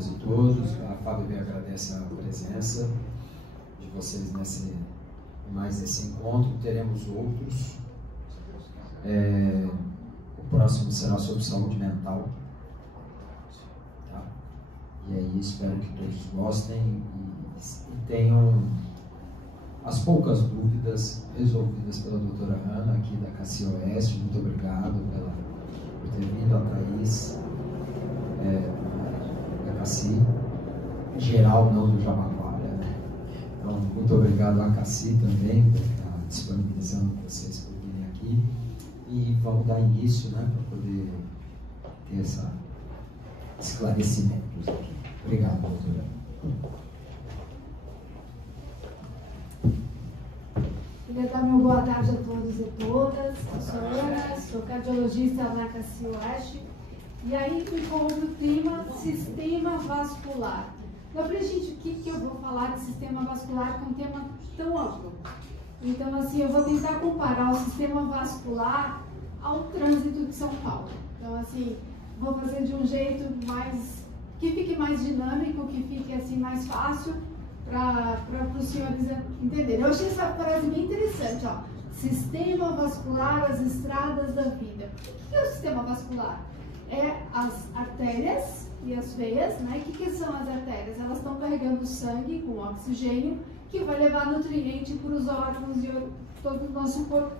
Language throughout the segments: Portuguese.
todas e todos. A FABB agradece a presença de vocês mais esse encontro. Teremos outros. O próximo será sobre saúde mental. Tá? E aí espero que todos gostem e tenham as poucas dúvidas resolvidas pela doutora Ana, aqui da Cassi Oeste. Muito obrigado por ter vindo, a Thaís, da Cassi, em geral, não do Jabaquara. Então, muito obrigado à Cassi também por estar disponibilizando vocês por virem aqui. E vamos dar início, né, para poder ter esclarecimentos aqui. Obrigado, doutora. Queria dar meu boa tarde a todos e todas. Eu sou Ana, sou cardiologista na Cassi Oeste. E aí ficou o tema sistema vascular. Então, para a gente, o que eu vou falar de sistema vascular, que é um tema tão amplo. Então, assim, eu vou tentar comparar o sistema vascular ao trânsito de São Paulo. Então, assim, vou fazer de um jeito que fique mais dinâmico, que fique, assim, mais fácil para os senhores entenderem. Eu achei essa frase bem interessante, ó. Sistema vascular, as estradas da vida. O que é o sistema vascular? É as artérias e as veias, né? O que são as artérias? Elas estão carregando sangue com oxigênio que vai levar nutriente para os órgãos e todo o nosso corpo.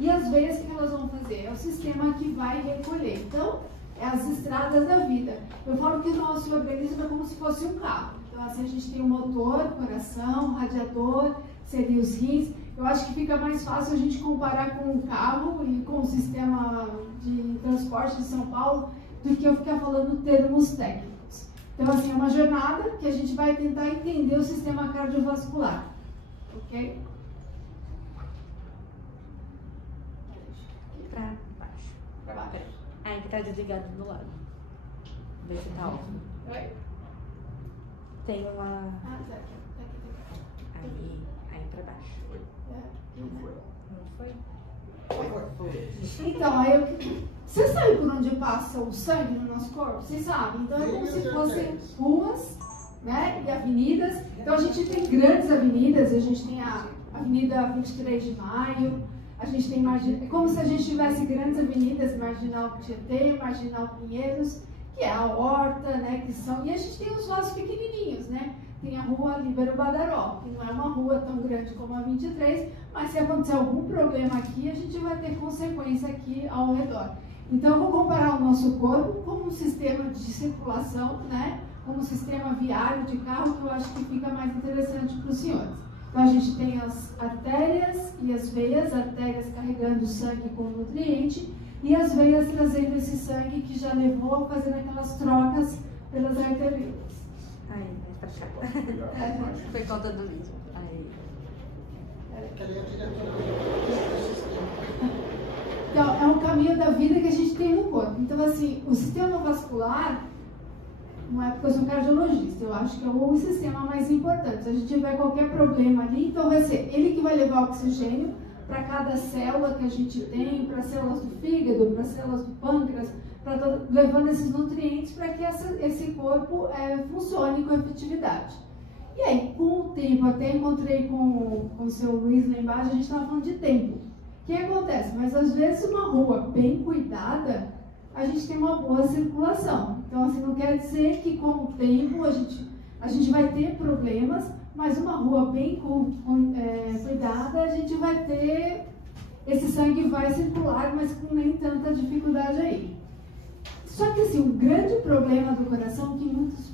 E as veias, o que elas vão fazer? É o sistema que vai recolher. Então, é as estradas da vida. Eu falo que o nosso organismo é como se fosse um carro. Então, assim, a gente tem o motor, coração, radiador, seria os rins. Eu acho que fica mais fácil a gente comparar com o carro e com o sistema de transporte de São Paulo do que eu ficar falando termos técnicos. Então, assim, é uma jornada que a gente vai tentar entender o sistema cardiovascular. Ok? Pra baixo. Pra baixo. Ah, que tá desligado do lado. Vê se tá ótimo. Oi? Tem uma... Ah, tá aqui. Aí pra baixo. Não foi? Então, você sabe por onde passa o sangue no nosso corpo? Vocês sabem? Então é como se fossem ruas, né, e avenidas. Então a gente tem grandes avenidas, a gente tem a Avenida 23 de Maio, a gente tem é como se a gente tivesse grandes avenidas, Marginal Tietê, Marginal Pinheiros, que é a Horta, né, que são... E a gente tem os vasos pequenininhos, né? Tem a rua Líbero Badaró, que não é uma rua tão grande como a 23, mas se acontecer algum problema aqui, a gente vai ter consequência aqui ao redor. Então, eu vou comparar o nosso corpo como um sistema de circulação, né? Como um sistema viário de carro, que eu acho que fica mais interessante para os senhores. Então, a gente tem as artérias e as veias, artérias carregando sangue com nutriente, e as veias trazendo esse sangue que já levou a fazer aquelas trocas pelas artérias. Aí, mais pra cá. Foi conta do mesmo. Aí. Então, é um caminho da vida que a gente tem no corpo. Então, assim, o sistema vascular, não é porque eu sou cardiologista, eu acho que é o sistema mais importante. Se a gente tiver qualquer problema ali, então vai ser ele que vai levar oxigênio para cada célula que a gente tem, para as células do fígado, para as células do pâncreas, levando esses nutrientes para que esse corpo funcione com efetividade. E aí, com o tempo, até encontrei com o seu Luiz lá embaixo, a gente estava falando de tempo. O que acontece? Mas às vezes uma rua bem cuidada, a gente tem uma boa circulação. Então, assim, não quer dizer que com o tempo a gente vai ter problemas, mas uma rua bem cuidada, a gente vai ter, esse sangue vai circular, mas com nem tanta dificuldade aí. Só que, assim, o grande problema do coração é que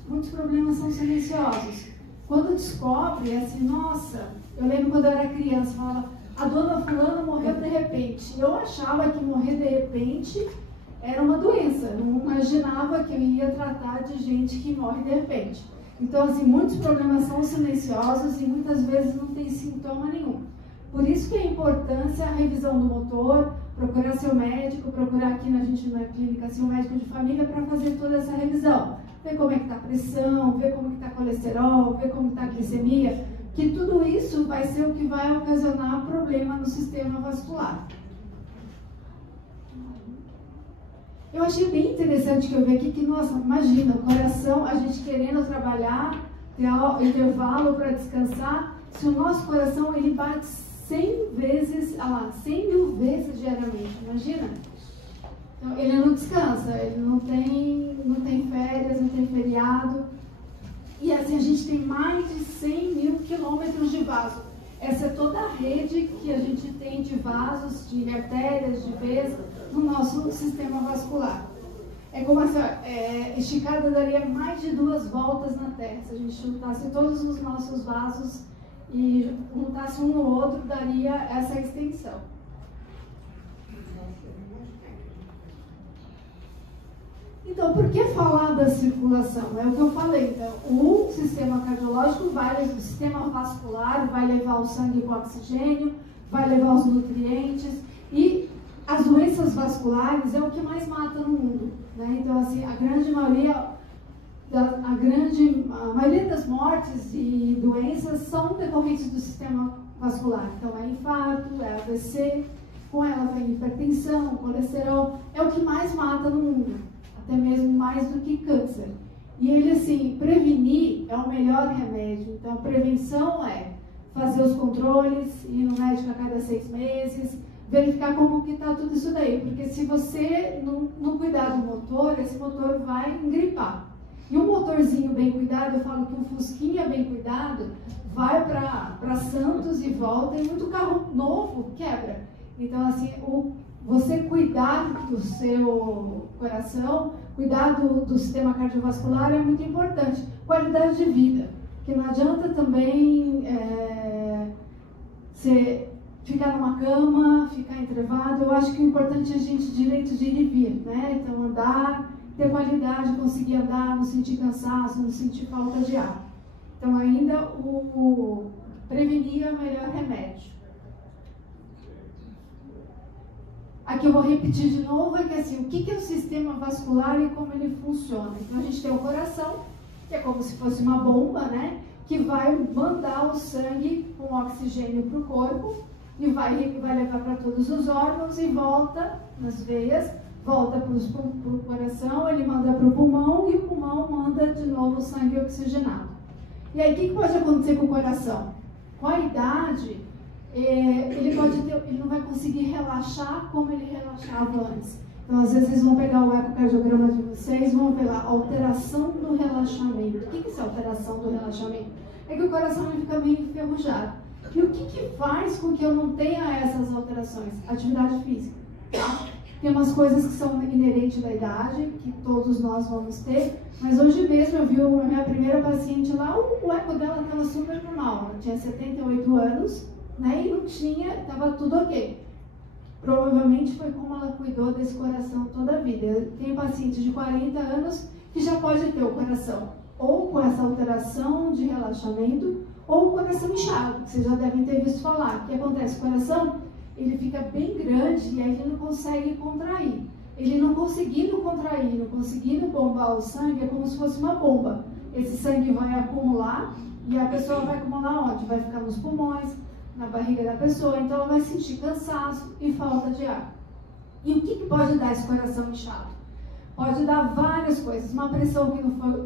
muitos problemas são silenciosos. Quando descobre, é assim, nossa, eu lembro quando eu era criança, falava, a dona fulana morreu de repente. Eu achava que morrer de repente era uma doença, não imaginava que eu ia tratar de gente que morre de repente. Então, assim, muitos problemas são silenciosos e muitas vezes não tem sintoma nenhum. Por isso que a importância, a revisão do motor, procurar seu médico, procurar aqui na clínica seu médico de família para fazer toda essa revisão. Ver como é que está a pressão, ver como é que está colesterol, ver como está a glicemia, que tudo isso vai ser o que vai ocasionar problema no sistema vascular. Eu achei bem interessante que eu vi aqui que, nossa, imagina, o coração, a gente querendo trabalhar, ter intervalo para descansar, se o nosso coração ele bate 100 vezes, 100 mil vezes diariamente, imagina? Então, ele não descansa, ele não tem férias, não tem feriado. E assim, a gente tem mais de 100 mil quilômetros de vaso. Essa é toda a rede que a gente tem de vasos, de artérias, de veias no nosso sistema vascular. É como essa esticada daria mais de 2 voltas na Terra. Se a gente juntasse todos os nossos vasos e juntasse um no outro, daria essa extensão. Então, por que falar da circulação? É o que eu falei. Então, o sistema cardiológico o sistema vascular vai levar o sangue com oxigênio, vai levar os nutrientes, e as doenças vasculares é o que mais mata no mundo, né? Então, assim, a maioria das mortes e doenças são decorrentes do sistema vascular. Então, é infarto, é AVC, com ela vem hipertensão, colesterol, é o que mais mata no mundo, até mesmo mais do que câncer. E ele, assim, prevenir é o melhor remédio. Então, prevenção é fazer os controles, ir no médico a cada 6 meses, verificar como que está tudo isso daí. Porque se você não cuidar do motor, esse motor vai engripar. E um motorzinho bem cuidado, eu falo que um Fusquinha bem cuidado, vai para Santos e volta, e muito carro novo quebra. Então, assim, você cuidar do seu coração, cuidar do sistema cardiovascular é muito importante. Qualidade de vida, porque não adianta também você ficar numa cama, ficar entrevado. Eu acho que o importante é a gente direito de ir e vir, né? Então, andar, ter qualidade, conseguir andar, não sentir cansaço, não sentir falta de ar. Então, ainda o prevenir é o melhor remédio. Aqui eu vou repetir de novo, é que assim, o que é o sistema vascular e como ele funciona. Então, a gente tem o coração, que é como se fosse uma bomba, né? Que vai mandar o sangue com oxigênio para o corpo e vai levar para todos os órgãos e volta nas veias, volta para o coração, ele manda para o pulmão e o pulmão manda de novo o sangue oxigenado. E aí, o que pode acontecer com o coração? Com a idade, ele não vai conseguir relaxar como ele relaxava antes. Então, às vezes, vocês vão pegar o ecocardiograma de vocês e vão ver lá, alteração do relaxamento. O que é essa alteração do relaxamento? É que o coração ele fica meio enferrujado. E o que faz com que eu não tenha essas alterações? Atividade física. Tá? Tem umas coisas que são inerentes da idade, que todos nós vamos ter, mas hoje mesmo eu vi a minha primeira paciente lá, o eco dela estava super normal, ela tinha 78 anos, né, e não tinha, estava tudo ok. Provavelmente foi como ela cuidou desse coração toda a vida. Eu tenho pacientes de 40 anos que já pode ter o coração ou com essa alteração de relaxamento ou o coração inchado, que vocês já devem ter visto falar. O que acontece? O coração, ele fica bem grande e aí ele não consegue contrair. Ele não conseguindo contrair, não conseguindo bombar o sangue, é como se fosse uma bomba. Esse sangue vai acumular e a pessoa vai acumular onde? Vai ficar nos pulmões, na barriga da pessoa, então ela vai sentir cansaço e falta de ar. E o que pode dar esse coração inchado? Pode dar várias coisas. Uma pressão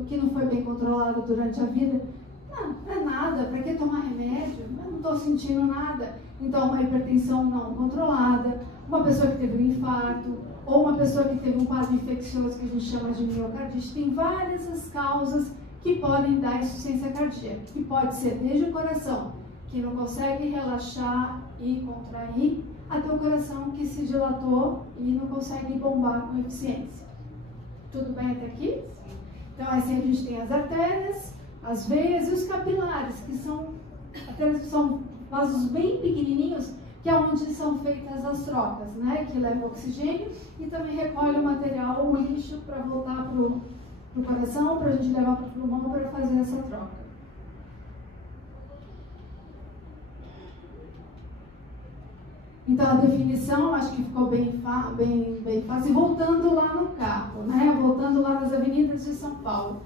que não foi bem controlada durante a vida. Não é nada, para que tomar remédio? Eu não estou sentindo nada. Então, uma hipertensão não controlada, uma pessoa que teve um infarto, ou uma pessoa que teve um quadro infeccioso que a gente chama de miocardite. Tem várias as causas que podem dar insuficiência cardíaca, que pode ser desde o coração, que não consegue relaxar e contrair, até o coração que se dilatou e não consegue bombar com eficiência. Tudo bem até aqui? Então, assim, a gente tem as artérias, as veias e os capilares, que são vasos bem pequenininhos, que é onde são feitas as trocas, né? Que levam oxigênio e também recolhe o material, o lixo, para voltar para o coração, para a gente levar para o pulmão para fazer essa troca. Então, a definição, acho que ficou bem fácil. Voltando lá no carro, né? Voltando lá nas avenidas de São Paulo.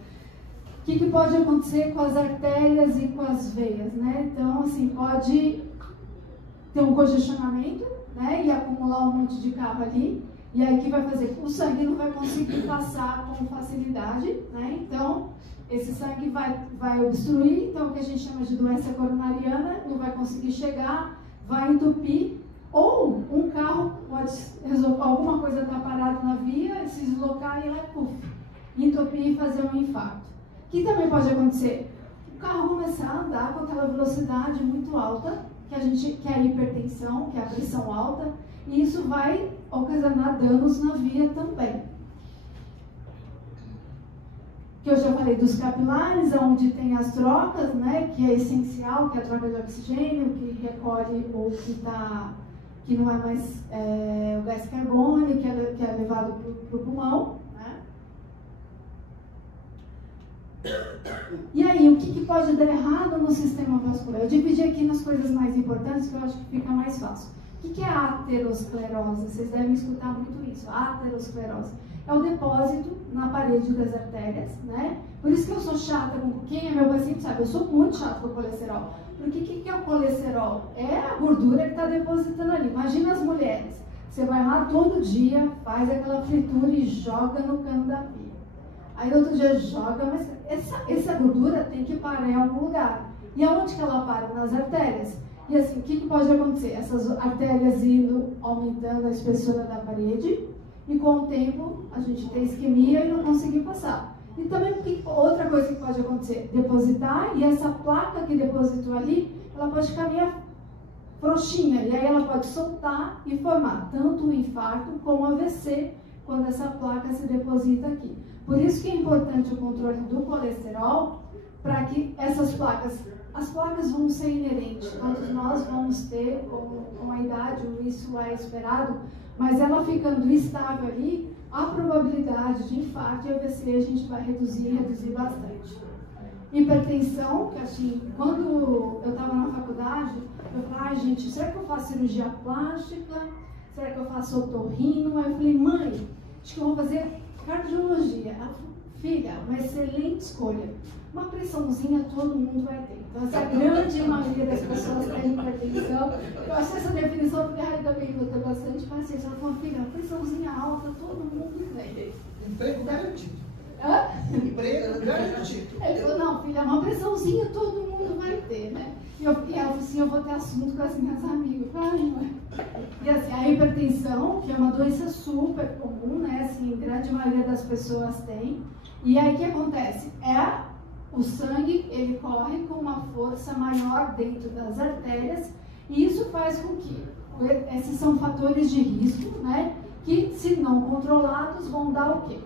O que pode acontecer com as artérias e com as veias, né? Então, assim, pode ter um congestionamento, né? E acumular um monte de carro ali. E aí o que vai fazer? O sangue não vai conseguir passar com facilidade, né? Então, esse sangue vai obstruir, então o que a gente chama de doença coronariana, não vai conseguir chegar, vai entupir, ou um carro pode resolver, alguma coisa está parada na via, se deslocar e ela entupir e fazer um infarto. O que também pode acontecer? O carro começar a andar com aquela velocidade muito alta, que é a hipertensão, que é a pressão alta, e isso vai ocasionar danos na via também. Que eu já falei dos capilares, onde tem as trocas, né, que é essencial, que é a troca de oxigênio, que recolhe ou que não é mais o gás carbônico, que é levado para o pulmão. Né? E aí, o que pode dar errado no sistema vascular? Eu dividi aqui nas coisas mais importantes, que eu acho que fica mais fácil. O que é a aterosclerose? Vocês devem escutar muito isso, a aterosclerose. É o depósito na parede das artérias, né? Por isso que eu sou chata com quem é meu paciente, sabe? Eu sou muito chata com o colesterol. Porque o que é o colesterol? É a gordura que está depositando ali. Imagina as mulheres. Você vai lá todo dia, faz aquela fritura e joga no cano da pia. Aí outro dia joga, mas essa gordura tem que parar em algum lugar. E aonde que ela para? Nas artérias. E assim, o que pode acontecer? Essas artérias indo aumentando a espessura da parede, e com o tempo a gente tem isquemia e não conseguir passar. E também outra coisa que pode acontecer, depositar, e essa placa que depositou ali, ela pode ficar meio frouxinha, e aí ela pode soltar e formar tanto o infarto como o AVC, quando essa placa se deposita aqui. Por isso que é importante o controle do colesterol, para que essas placas, as placas vão ser inerentes, todos nós vamos ter com a idade, isso é esperado, mas ela ficando estável ali, a probabilidade de infarto e AVC a gente vai reduzir bastante. Hipertensão, que assim, quando eu estava na faculdade, eu falei, gente, será que eu faço cirurgia plástica? Será que eu faço otorrino? Aí eu falei, mãe, acho que eu vou fazer cardiologia. Ela falou, filha, uma excelente escolha. Uma pressãozinha todo mundo vai ter. Então, essa grande maioria das pessoas tem hipertensão. Eu achei essa definição porque a também luta bastante paciente. Ela falou, filha, uma pressãozinha alta, todo mundo tem. Emprego garantido. Hã? Emprego garantido. Ele falou, não, filha, uma pressãozinha todo mundo vai ter, né? E ela falou assim, eu vou ter assunto com as minhas amigas. E assim, a hipertensão, que é uma doença super comum, né? Assim, a grande maioria das pessoas tem. E aí o que acontece? O sangue, ele corre com uma força maior dentro das artérias, e isso faz com que, esses são fatores de risco, né? Que, se não controlados, vão dar o quê?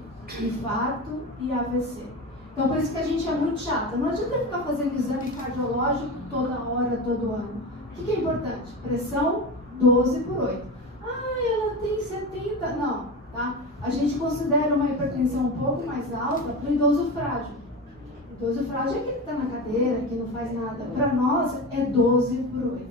Infarto e AVC. Então, por isso que a gente é muito chata. Não adianta ficar fazendo exame cardiológico toda hora, todo ano. O que é importante? Pressão 12/8. Ela tem 70. Não, tá? A gente considera uma hipertensão um pouco mais alta para o idoso frágil. O idoso frágil é aquele que está na cadeira, que não faz nada. Para nós, é 12/8.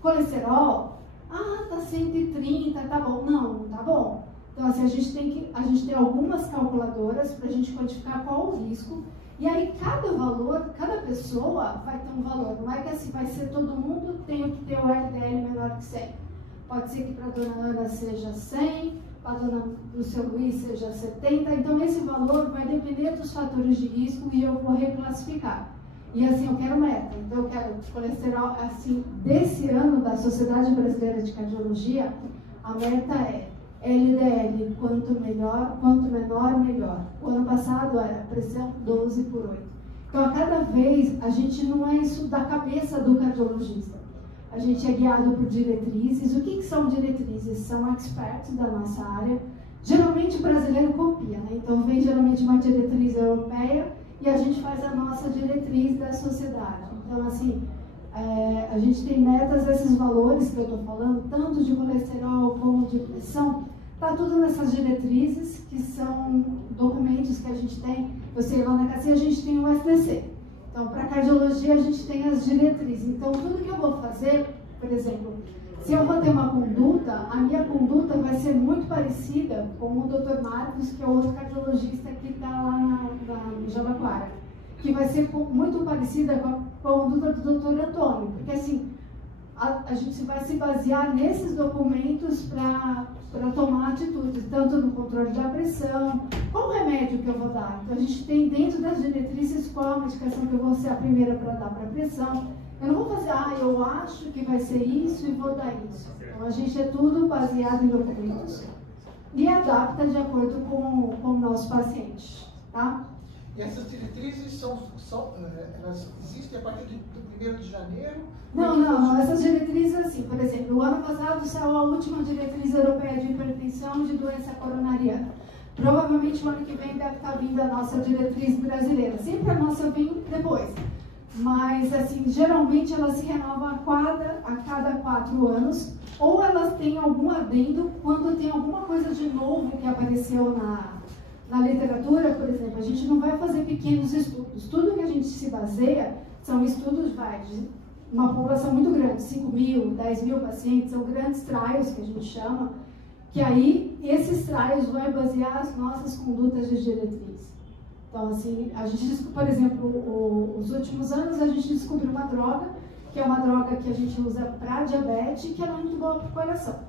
Colesterol, tá 130, tá bom. Não tá bom. Então, assim, a gente tem algumas calculadoras para a gente quantificar qual o risco. E aí, cada valor, cada pessoa vai ter um valor. Não é que assim, vai ser todo mundo, tem que ter o LDL menor que 100. Pode ser que para a dona Ana seja 100, para o seu Luiz seja 70. Então, esse valor vai depender dos fatores de risco e eu vou reclassificar. E assim, eu quero meta. Então, eu quero colesterol, assim, desse ano da Sociedade Brasileira de Cardiologia, a meta é LDL, quanto menor, melhor. O ano passado era pressão 12/8. Então, a cada vez, a gente não é isso da cabeça do cardiologista. A gente é guiado por diretrizes. O que são diretrizes? São experts da nossa área. Geralmente, o brasileiro copia, né? Então, vem geralmente uma diretriz europeia e a gente faz a nossa diretriz da sociedade. Então, assim, a gente tem metas, esses valores que eu estou falando, tanto de colesterol como de pressão, está tudo nessas diretrizes, que são documentos que a gente tem. Eu sei, lá na CACI a gente tem o SDC. Então, para cardiologia, a gente tem as diretrizes. Então, tudo que eu vou fazer, por exemplo, se eu vou ter uma conduta, a minha conduta vai ser muito parecida com o Dr. Marcos, que é o outro cardiologista que está lá no Jabaquara, que vai ser muito parecida com a conduta do Dr. Antônio, porque assim, a gente vai se basear nesses documentos para para tomar atitudes, tanto no controle da pressão, qual o remédio que eu vou dar. Então, a gente tem dentro das diretrizes qual a medicação que eu vou ser a primeira para dar para a pressão. Eu não vou fazer, eu acho que vai ser isso e vou dar isso. Então, a gente é tudo baseado em documentos e adapta de acordo com o nosso paciente, tá? E essas diretrizes elas existem a partir do 1º de janeiro? Não. Essas diretrizes, assim, por exemplo, o ano passado saiu a última diretriz europeia de hipertensão de doença coronariana. Provavelmente o ano que vem deve estar vindo a nossa diretriz brasileira. Sempre a nossa vem depois. Mas, assim, geralmente ela se renova a cada 4 anos, ou elas têm algum adendo quando tem alguma coisa de novo que apareceu na literatura. Por exemplo, a gente não vai fazer pequenos estudos. Tudo que a gente se baseia são estudos de uma população muito grande, 5.000, 10.000 pacientes, são grandes trials que a gente chama, que aí esses trials vão basear as nossas condutas de diretriz. Então, assim, a gente, por exemplo, os últimos anos a gente descobriu uma droga, que é uma droga que a gente usa para diabetes, que ela é muito boa para o coração,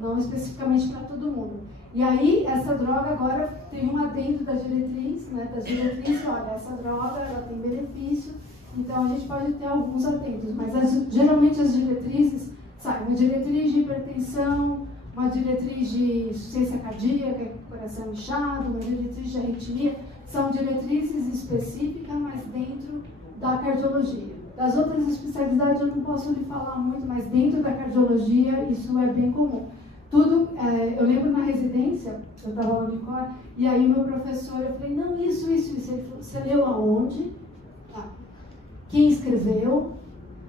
não especificamente para todo mundo. E aí, essa droga agora tem um adendo da diretriz, né, das diretrizes, olha, essa droga ela tem benefício, então a gente pode ter alguns atentos, mas geralmente as diretrizes, sabe, uma diretriz de hipertensão, uma diretriz de insuficiência cardíaca, coração inchado, uma diretriz de arritmia, são diretrizes específicas, mas dentro da cardiologia. Das outras especialidades eu não posso lhe falar muito, mas dentro da cardiologia isso é bem comum. Tudo, eu lembro na residência, eu estava lá no Unicor, e aí o meu professor, eu falei, não, isso. Ele falou, você leu aonde? Quem escreveu?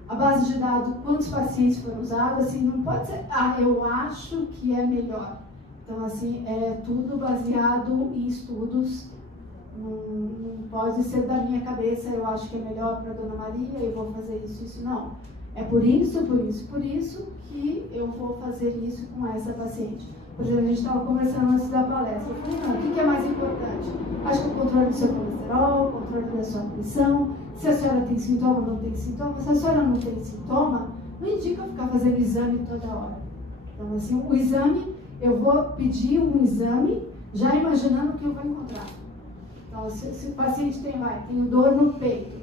A base de dados, quantos pacientes foram usados? Assim, não pode ser, eu acho que é melhor. Então, assim, é tudo baseado em estudos. Não pode ser da minha cabeça, eu acho que é melhor para a Dona Maria, eu vou fazer isso, não. É por isso que eu vou fazer isso com essa paciente. Por exemplo, a gente estava conversando antes da palestra. Eu falei, não, o que é mais importante? Acho que o controle do seu colesterol, o controle da sua pressão, se a senhora tem sintoma ou não tem sintoma. Se a senhora não tem sintoma, não indica ficar fazendo exame toda hora. Então, assim, o exame, eu vou pedir um exame já imaginando o que eu vou encontrar. Então, se o paciente tem dor no peito,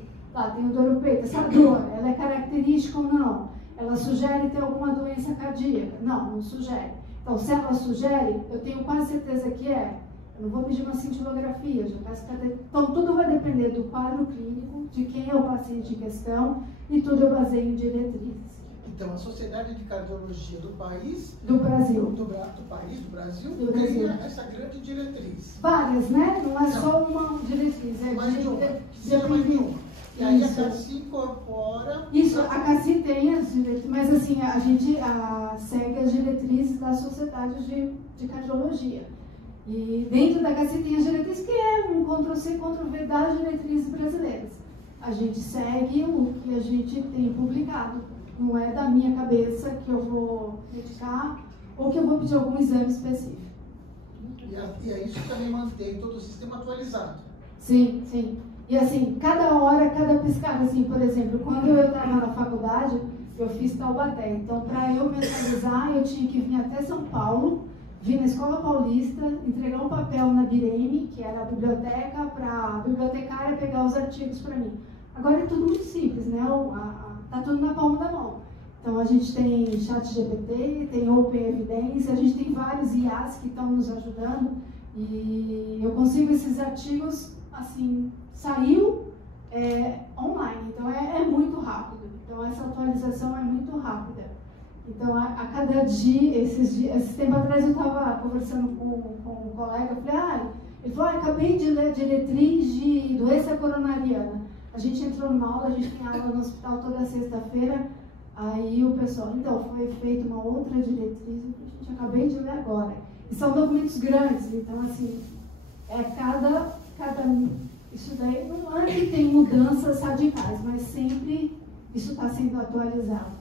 tem dor no peito, essa dor, ela é característica ou não? Ela sugere ter alguma doença cardíaca? Não sugere. Então, se ela sugere, eu tenho quase certeza que é. Eu não vou pedir uma cintilografia, já peço cadê. Então, tudo vai depender do quadro clínico, de quem é o paciente em questão, e tudo eu baseio em diretrizes. Então, a Sociedade de Cardiologia do país... Do Brasil. Do Brasil, tem essa grande diretriz. Várias, né? Não é só uma diretriz. É mais de uma. Seja mais de uma. E aí a CACI incorpora... Isso, a CACI tem as diretrizes, mas assim, a gente segue as diretrizes da Sociedade de Cardiologia. E dentro da CACI tem as diretrizes, que é um Ctrl-C, Ctrl-V das diretrizes brasileiras. A gente segue o que a gente tem publicado. Não é da minha cabeça que eu vou medicar ou que eu vou pedir algum exame específico. E é isso que também mantém todo o sistema atualizado. Sim, sim. E assim, cada hora, cada piscada, assim, por exemplo, quando eu estava na faculdade, eu fiz Taubaté. Então, para eu me atualizar, eu tinha que vir até São Paulo, vir na Escola Paulista, entregar um papel na Bireme, que era a biblioteca, para a bibliotecária pegar os artigos para mim. Agora é tudo muito simples, né? Tá tudo na palma da mão. Então, a gente tem ChatGPT, tem OpenEvidência, a gente tem vários IAs que estão nos ajudando e eu consigo esses artigos, assim, saiu online, então é muito rápido. Então, essa atualização é muito rápida. Então, a cada dia, esse tempo atrás eu estava conversando com um colega, eu falei, ele falou, acabei de ler a diretriz de doença coronariana. A gente entrou numa aula, a gente tem aula no hospital toda sexta-feira, aí o pessoal, então, foi feita uma outra diretriz, a gente acabei de ler agora. E são documentos grandes, então, assim, isso daí não é que tem mudanças radicais, mas sempre isso está sendo atualizado.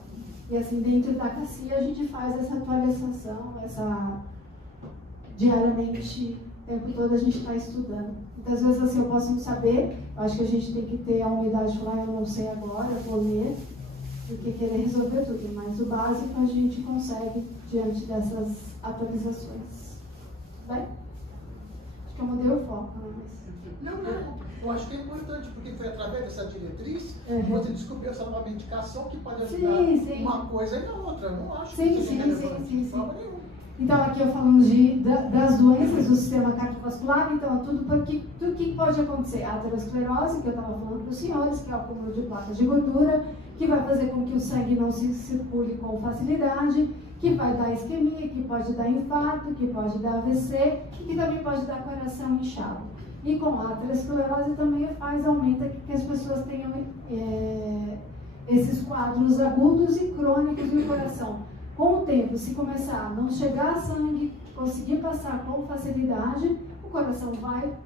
E, assim, dentro da CACI, a gente faz essa atualização, diariamente, o tempo todo a gente está estudando. Muitas vezes, assim, eu posso não saber, eu acho que a gente tem que ter a humildade de falar, eu não sei agora, eu vou ler. do que querer resolver tudo, mas o básico a gente consegue diante dessas atualizações. Tudo bem? Acho que eu mudei o foco, né? Não. Eu acho que é importante, porque foi através dessa diretriz que você descobriu essa nova medicação que pode ajudar uma coisa e a outra. Eu não acho que seja relevante de forma nenhuma. Então, aqui eu falando das doenças do sistema cardiovascular, então, tudo que pode acontecer. A aterosclerose, que eu estava falando para os senhores, que é o acúmulo de placas de gordura, que vai fazer com que o sangue não se circule com facilidade, que vai dar isquemia, que pode dar infarto, que pode dar AVC, e que também pode dar coração inchado. E com a aterosclerose também aumenta que as pessoas tenham esses quadros agudos e crônicos do coração. Com o tempo, se começar a não chegar sangue, conseguir passar com facilidade, o coração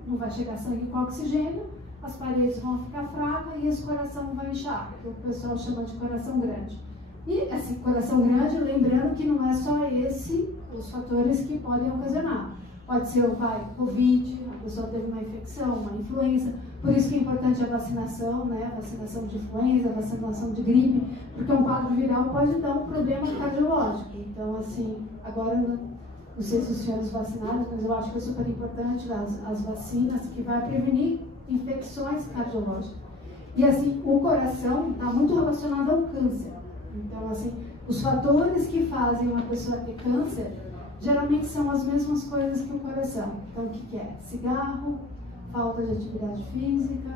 não vai chegar sangue com oxigênio, as paredes vão ficar fracas e esse coração vai inchar, que o pessoal chama de coração grande. E esse coração grande, lembrando que não é só os fatores que podem ocasionar. Pode ser o Covid, a pessoa teve uma infecção, uma influenza, por isso que é importante a vacinação, né? A vacinação de influenza, a vacinação de gripe, porque um quadro viral pode dar um problema cardiológico. Então, assim, agora, não sei se os senhores vacinados, mas eu acho que é super importante as vacinas, que vai prevenir infecções cardiológicas. E, assim, o coração está muito relacionado ao câncer. Então, assim, os fatores que fazem uma pessoa ter câncer, geralmente são as mesmas coisas que o coração. Então, o que é? Cigarro, falta de atividade física,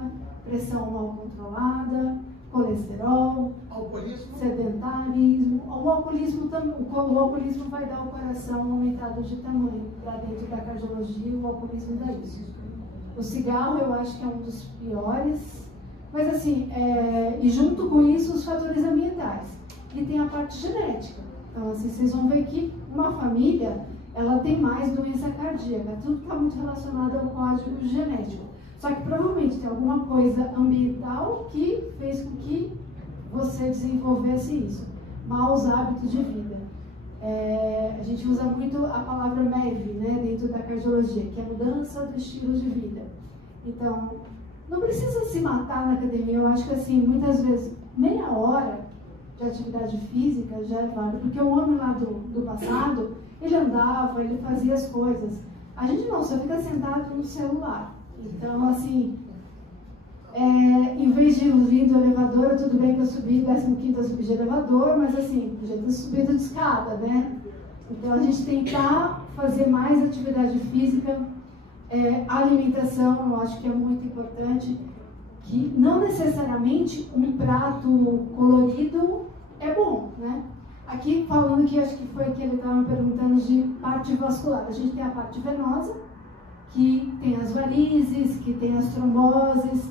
pressão mal controlada, colesterol, alcoolismo, sedentarismo. O alcoolismo vai dar o coração aumentado de tamanho. Lá dentro da cardiologia, o alcoolismo dá isso. O cigarro, eu acho que é um dos piores. Mas, assim, e junto com isso, os fatores ambientais. E tem a parte genética. Então, assim, vocês vão ver que uma família, ela tem mais doença cardíaca. Tudo está muito relacionado ao código genético. Só que provavelmente tem alguma coisa ambiental que fez com que você desenvolvesse isso. Maus hábitos de vida. A gente usa muito a palavra MEV, né, dentro da cardiologia, que é mudança do estilo de vida. Então, não precisa se matar na academia. Eu acho que, assim, muitas vezes, meia hora de atividade física já é válido, porque o homem lá do passado, ele andava, ele fazia as coisas. A gente não, só fica sentado no celular. Então, assim, em vez de vir do elevador, tudo bem que eu subi, 15º eu subi de elevador, mas assim, podia ter subido de escada, né? Então, a gente tentar fazer mais atividade física, alimentação, eu acho que é muito importante, que não necessariamente um prato colorido é bom, né? Aqui falando que acho que foi que ele estava me perguntando de parte vascular. A gente tem a parte venosa, que tem as varizes, que tem as tromboses,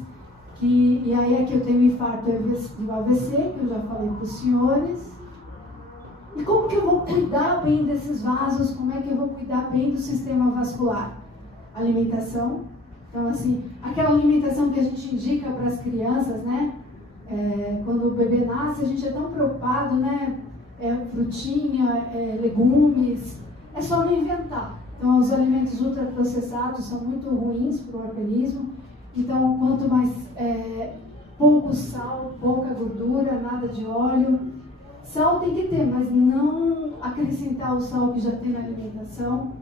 e aí aqui eu tenho o infarto do AVC, que eu já falei para os senhores. E como que eu vou cuidar bem desses vasos? Como é que eu vou cuidar bem do sistema vascular? Alimentação. Então, assim, aquela alimentação que a gente indica para as crianças, né? Quando o bebê nasce, a gente é tão preocupado, né? Frutinha, legumes, é só não inventar. Então, os alimentos ultraprocessados são muito ruins para o organismo. Então, quanto mais pouco sal, pouca gordura, nada de óleo. Sal tem que ter, mas não acrescentar o sal que já tem na alimentação.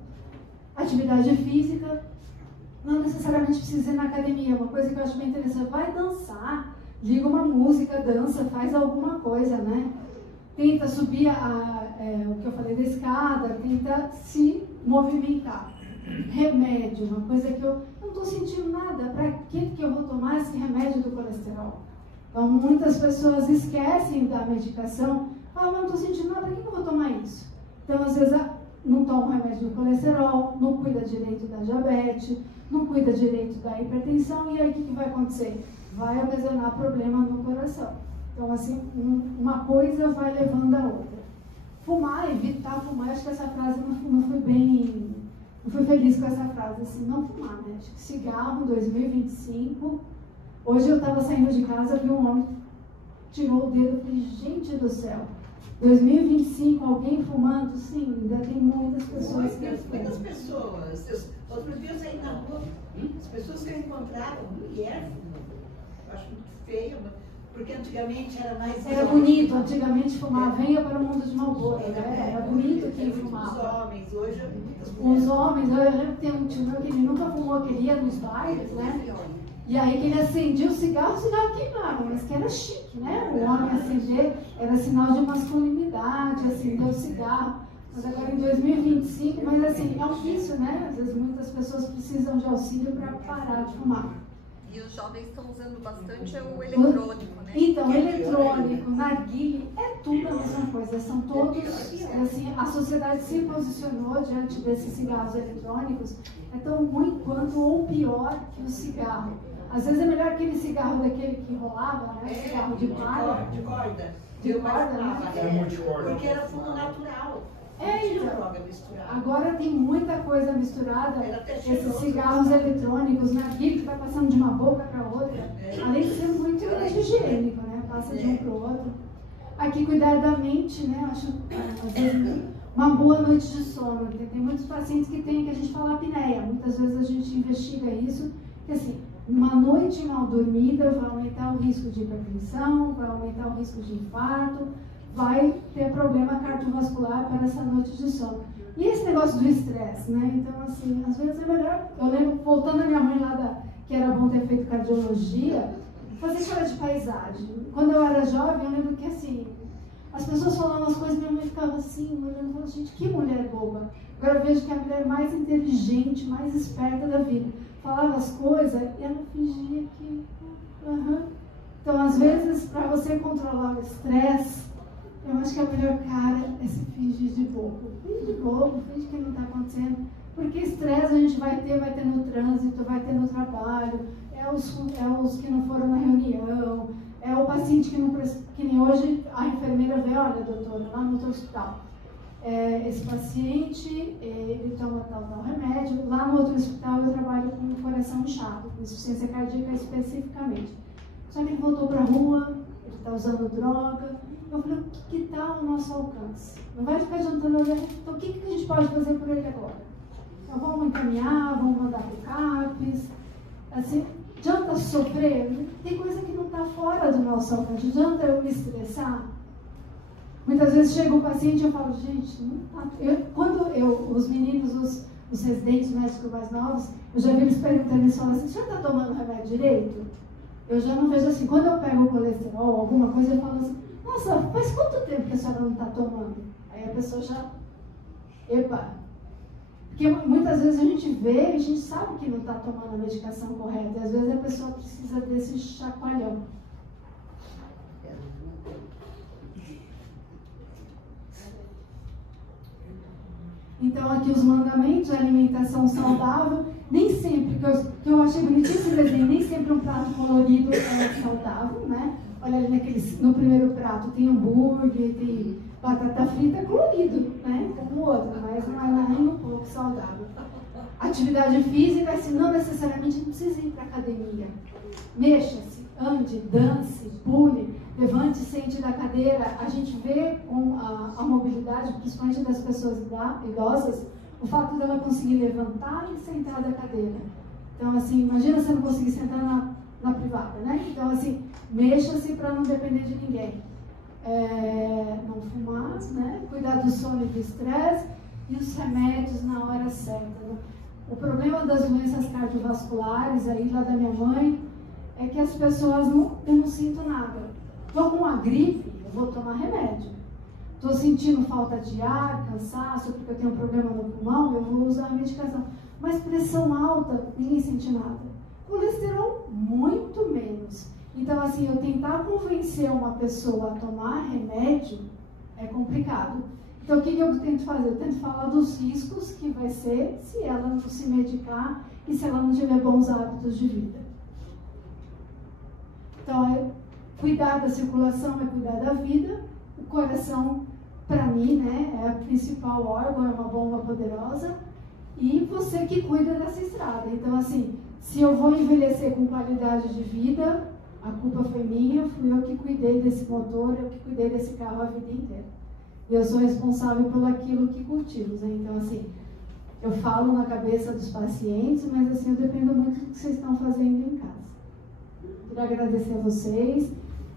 Atividade física, não necessariamente precisa ir na academia. Uma coisa que eu acho bem interessante, vai dançar, liga uma música, dança, faz alguma coisa, né? Tenta subir o que eu falei da escada, tenta se movimentar. Remédio, uma coisa que eu não estou sentindo nada, para que eu vou tomar esse remédio do colesterol? Então, muitas pessoas esquecem da medicação, falam, não estou sentindo nada, para que eu vou tomar isso? Então, às vezes, não toma remédio do colesterol, não cuida direito da diabetes, não cuida direito da hipertensão, e aí o que vai acontecer? Vai ocasionar problema no coração. Então, assim, uma coisa vai levando a outra. Fumar, evitar fumar, acho que essa frase não foi bem... Não fui feliz com essa frase, assim, não fumar, né? Acho que cigarro, 2025... Hoje eu estava saindo de casa, vi um homem, tirou o dedo, falei, gente do céu, 2025, alguém fumando? Sim, ainda tem muitas pessoas que fumam. Muitas pessoas. Outros dias aí na rua, as pessoas que eu encontrava, mulher fumando. Eu acho muito feio, Porque antigamente era mais... Era bonito, antigamente fumar, venha para o mundo de Marlboro, era bonito quem fumava. Os homens, hoje... Os homens, eu lembro que tem um tio meu que ele nunca fumou, que ele ia nos bailes, né? E aí que ele acendia o cigarro queimava, mas que era chique, né? O homem acender era sinal de masculinidade, acender o cigarro. Mas agora em 2025, mas assim, é um vício, né? Às vezes muitas pessoas precisam de auxílio para parar de fumar. E os jovens estão usando bastante o eletrônico, né? Então, o eletrônico, narguilé, é tudo a mesma coisa. São todos, assim, a sociedade se posicionou diante desses cigarros eletrônicos, é tão ruim quanto ou pior que o cigarro. Às vezes é melhor aquele cigarro daquele que rolava, né? Cigarro de palha. De corda. De corda, né? É multicorda. Porque era fumo natural. Então, agora tem muita coisa misturada, esses cigarros eletrônicos, narguilé que vai passando de uma boca para outra, além de ser muito higiênico, né? Passa de um para o outro. Aqui, cuidar da mente, né? Acho, às vezes, uma boa noite de sono. Tem muitos pacientes que tem, que a gente fala apneia. Muitas vezes a gente investiga isso, que assim, uma noite mal dormida vai aumentar o risco de hipertensão, vai aumentar o risco de infarto, vai ter problema cardiovascular para essa noite de sono. E esse negócio do estresse, né? Então, assim, às vezes é melhor... Eu lembro, voltando a minha mãe lá, que era bom ter feito cardiologia, fazer história de paisagem. Quando eu era jovem, eu lembro que, assim, as pessoas falavam as coisas, minha mãe ficava assim, olhando e falava, gente, que mulher boba. Agora eu vejo que é a mulher mais inteligente, mais esperta da vida. Falava as coisas e ela fingia que... Então, às vezes, para você controlar o estresse, eu acho que a melhor cara é se fingir de bobo. Finge de bobo, finge que não está acontecendo. Porque estresse a gente vai ter no trânsito, vai ter no trabalho, é os que não foram na reunião, é o paciente que nem hoje a enfermeira vê, olha, doutora, lá no outro hospital, esse paciente, ele toma tal remédio, lá no outro hospital eu trabalho com coração inchado, com insuficiência cardíaca especificamente. Só que ele voltou para a rua, ele está usando droga. Eu falei, o que está ao nosso alcance? Não vai ficar adiantando olhar, então o que a gente pode fazer por ele agora? Então vamos encaminhar, vamos mandar picapes, assim, adianta sofrer? Tem coisa que não está fora do nosso alcance, adianta eu me estressar? Muitas vezes chega um paciente e eu falo, gente, não tá... os meninos, os residentes médicos mais novos, eu já vi eles perguntando, eles falam assim, o senhor está tomando remédio direito? Eu já não vejo assim, quando eu pego o colesterol, alguma coisa, eu falo assim, nossa, faz quanto tempo que a senhora não está tomando? Aí a pessoa já, epa. Porque muitas vezes a gente vê e a gente sabe que não está tomando a medicação correta. E às vezes a pessoa precisa desse chacoalhão. Então aqui os mandamentos, a alimentação saudável, nem sempre, que eu achei bonitinho esse desenho, nem sempre um prato colorido é saudável, né? Olha ali no primeiro prato tem hambúrguer, tem batata frita colorido, né? Como o outro, mas não é nem um pouco saudável. Atividade física, se não necessariamente não precisa ir para a academia. Mexa-se, ande, dance, pule, levante, sente da cadeira. A gente vê com a mobilidade, principalmente das pessoas idosas, o fato dela conseguir levantar e sentar da cadeira. Então, assim, imagina você não conseguir sentar na privada, né? Então, assim, mexa-se para não depender de ninguém. Não fumar, né? Cuidar do sono e do estresse e os remédios na hora certa. Né? O problema das doenças cardiovasculares, aí lá da minha mãe, é que as pessoas eu não sinto nada. Estou com uma gripe, eu vou tomar remédio. Estou sentindo falta de ar, cansaço, porque eu tenho um problema no pulmão, eu vou usar a medicação. Mas pressão alta, ninguém sente nada. Colesterol, muito menos. Então, assim, eu tentar convencer uma pessoa a tomar remédio é complicado. Então, o que eu tento fazer? Eu tento falar dos riscos que vai ser se ela não se medicar e se ela não tiver bons hábitos de vida. Então, cuidar da circulação é cuidar da vida. O coração, para mim, né, é o principal órgão, é uma bomba poderosa. E você que cuida dessa estrada. Então, assim, se eu vou envelhecer com qualidade de vida, a culpa foi minha, fui eu que cuidei desse motor, eu que cuidei desse carro a vida inteira. E eu sou responsável por aquilo que cultivo, né? Então, assim, eu falo na cabeça dos pacientes, mas, assim, eu dependo muito do que vocês estão fazendo em casa. Queria agradecer a vocês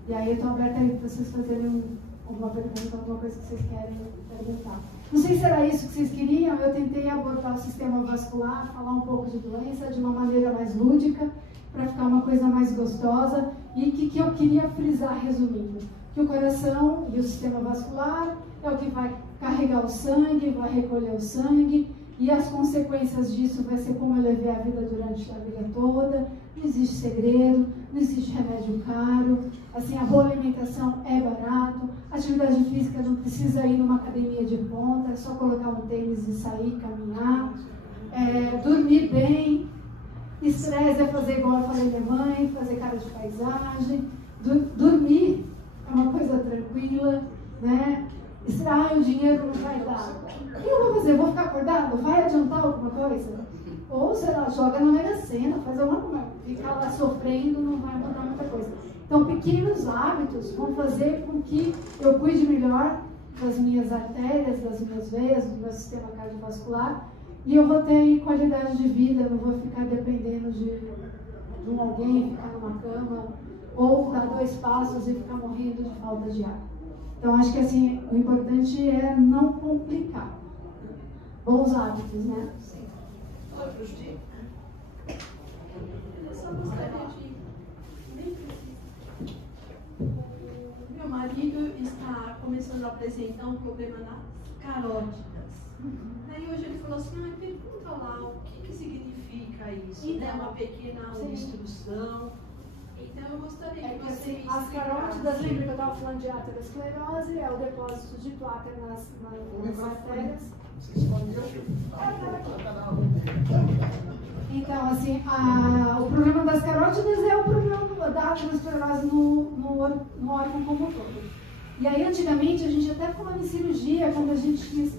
E aí eu estou aberta aí para vocês fazerem alguma pergunta, alguma coisa que vocês querem perguntar. Não sei se era isso que vocês queriam, eu tentei abordar o sistema vascular, falar um pouco de doença de uma maneira mais lúdica, para ficar uma coisa mais gostosa, e que eu queria frisar, resumindo, que o coração e o sistema vascular é o que vai carregar o sangue, vai recolher o sangue, e as consequências disso vai ser como eu levei a vida durante a vida toda. Não existe segredo, não existe remédio caro, assim, a boa alimentação é barato, atividade física não precisa ir numa academia de ponta, é só colocar um tênis e sair, caminhar, dormir bem. Estresse é fazer igual eu falei minha mãe, fazer cara de paisagem. Dormir é uma coisa tranquila, né? O dinheiro não vai dar. O que eu vou fazer? Vou ficar acordado? Vai adiantar alguma coisa? Ou, sei lá, joga na Mega Sena, faz alguma coisa. Ficar lá sofrendo não vai mudar muita coisa. Então, pequenos hábitos vão fazer com que eu cuide melhor das minhas artérias, das minhas veias, do meu sistema cardiovascular, e eu vou ter qualidade de vida, não vou ficar dependendo de alguém, ficar numa cama, ou dar 2 passos e ficar morrendo de falta de ar. Então, acho que assim, o importante é não complicar. Bons hábitos, né? Sim. Outros dias. Eu só gostaria de... Bem preciso. Meu marido está começando a apresentar um problema nas carótidas. Aí hoje ele falou assim, pergunta lá o que significa isso, então, né? Uma pequena obstrução. Então eu gostaria que você me as carótidas, lembra que eu estava falando de aterosclerose, é o depósito de placa nas artérias. Então, assim, o problema das carótidas é o problema da aterosclerose no órgão como um todo. E aí, antigamente, a gente até falava em cirurgia, quando a gente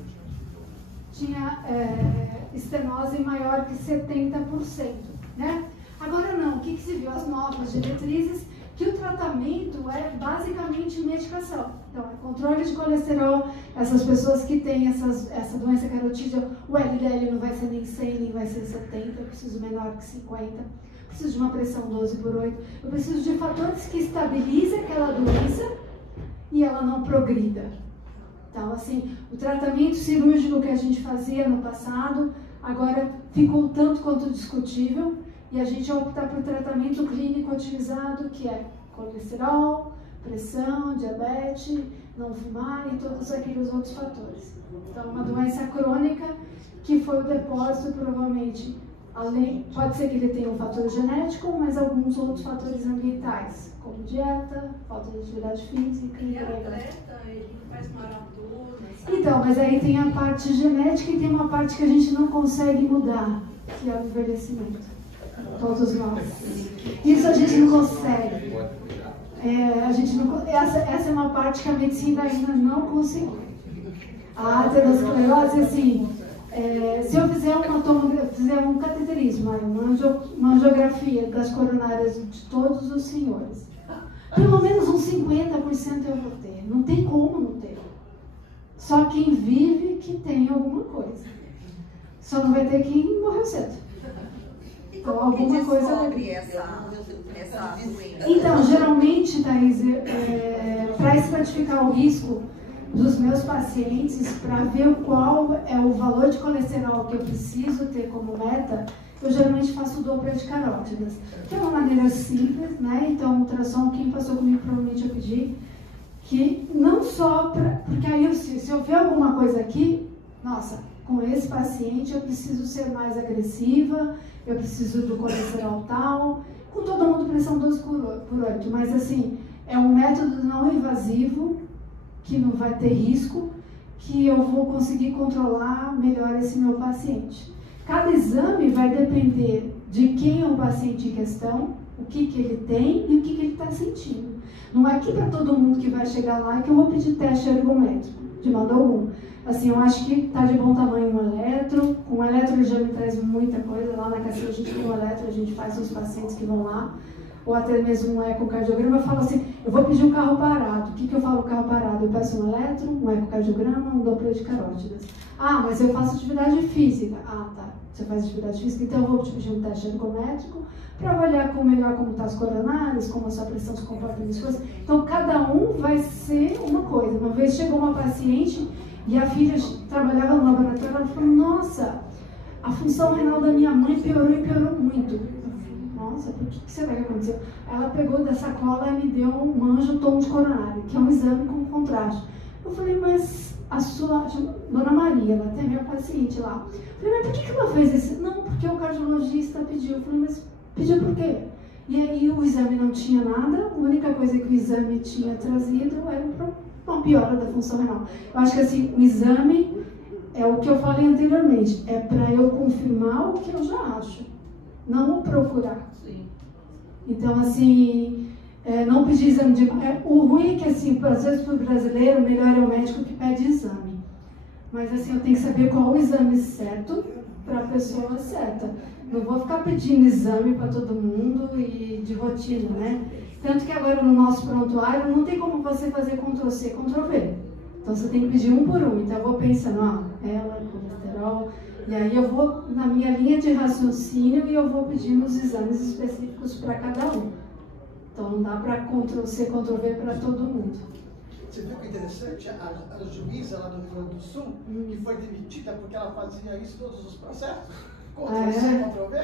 tinha estenose maior que 70%, né? Agora não, o que se viu? As novas diretrizes, que o tratamento é basicamente medicação. Então, é controle de colesterol, essas pessoas que têm essa doença carotídea, o LDL não vai ser nem 100, nem vai ser 70, eu preciso menor que 50, preciso de uma pressão 12/8, eu preciso de fatores que estabilizem aquela doença e ela não progrida. Então, assim, o tratamento cirúrgico que a gente fazia no passado, agora ficou tanto quanto discutível, e a gente opta por tratamento clínico otimizado, que é colesterol, pressão, diabetes, não fumar e todos aqueles outros fatores. Então, uma doença crônica que foi o depósito, provavelmente, pode ser que ele tenha um fator genético, mas alguns outros fatores ambientais, como dieta, falta de atividade física. Ele é atleta, ele faz maratona. Então, mas aí tem a parte genética e tem uma parte que a gente não consegue mudar, que é o envelhecimento. Todos nós. Isso a gente não consegue. Essa é uma parte que a medicina ainda não conseguiu. A aterosclerose, assim, se eu fizer um cateterismo, uma angiografia das coronárias de todos os senhores, pelo menos uns 50% eu vou ter. Não tem como não ter. Só quem vive que tem alguma coisa. Só não vai ter quem morreu cedo. Então, alguma coisa essa doença? Então, geralmente, Thaís, para estratificar o risco dos meus pacientes, para ver qual é o valor de colesterol que eu preciso ter como meta, eu geralmente faço o Doppler de carótidas, que é uma maneira simples, né? Então, ultrassom, quem passou comigo provavelmente eu pedi, que não só porque aí se eu ver alguma coisa aqui, nossa, com esse paciente eu preciso ser mais agressiva, eu preciso do colesterol tal, com todo mundo pressão 12/8, mas assim, é um método não invasivo, que não vai ter risco, que eu vou conseguir controlar melhor esse meu paciente. Cada exame vai depender de quem é o paciente em questão, o que ele tem e o que ele está sentindo. Não é que para todo mundo que vai chegar lá que eu vou pedir teste ergométrico, de modo algum. Assim, eu acho que está de bom tamanho um eletro. Com o eletro ele já me traz muita coisa. Lá na Cacia a gente tem um eletro, a gente faz os pacientes que vão lá. ou até mesmo um ecocardiograma, eu falo assim, eu vou pedir um carro parado. O que eu falo carro parado? Eu peço um eletro, um ecocardiograma, um Doppler de carótidas. Ah, mas eu faço atividade física. Ah, tá. Você faz atividade física, então eu vou te pedir um teste ergométrico para avaliar melhor como estão as coronárias, como a sua pressão se comporta nas coisas. Então, cada um vai ser uma coisa. Uma vez chegou uma paciente e a filha trabalhava no laboratório, ela falou, nossa, a função renal da minha mãe piorou e piorou muito. Nossa, por que será que aconteceu? Ela pegou da sacola e me deu um angiotoma de coronário, que é um exame com contraste. Eu falei, mas a sua, Dona Maria, ela tem minha paciente lá. Eu falei, mas por que ela fez isso? Não, porque o cardiologista pediu. Eu falei, mas pediu por quê? E aí o exame não tinha nada, a única coisa que o exame tinha trazido era uma piora da função renal. Eu acho que assim, o exame é o que eu falei anteriormente, é para eu confirmar o que eu já acho, não o procurar. Sim. Então, assim, não pedir exame de... o ruim é que, assim, às vezes para o brasileiro, o melhor é o médico que pede exame. Mas, assim, eu tenho que saber qual o exame certo para a pessoa certa. Não vou ficar pedindo exame para todo mundo e de rotina, né? Tanto que agora no nosso prontuário não tem como você fazer Ctrl+C, Ctrl+V. Então você tem que pedir um por um. Então eu vou pensando, ela, colesterol, e aí eu vou na minha linha de raciocínio e eu vou pedindo os exames específicos para cada um. Então não dá para Ctrl+C, Ctrl+V para todo mundo. Você viu que interessante? A juíza lá do Rio Grande do Sul, que foi demitida porque ela fazia isso em todos os processos. Ctrl+C, Ctrl+V?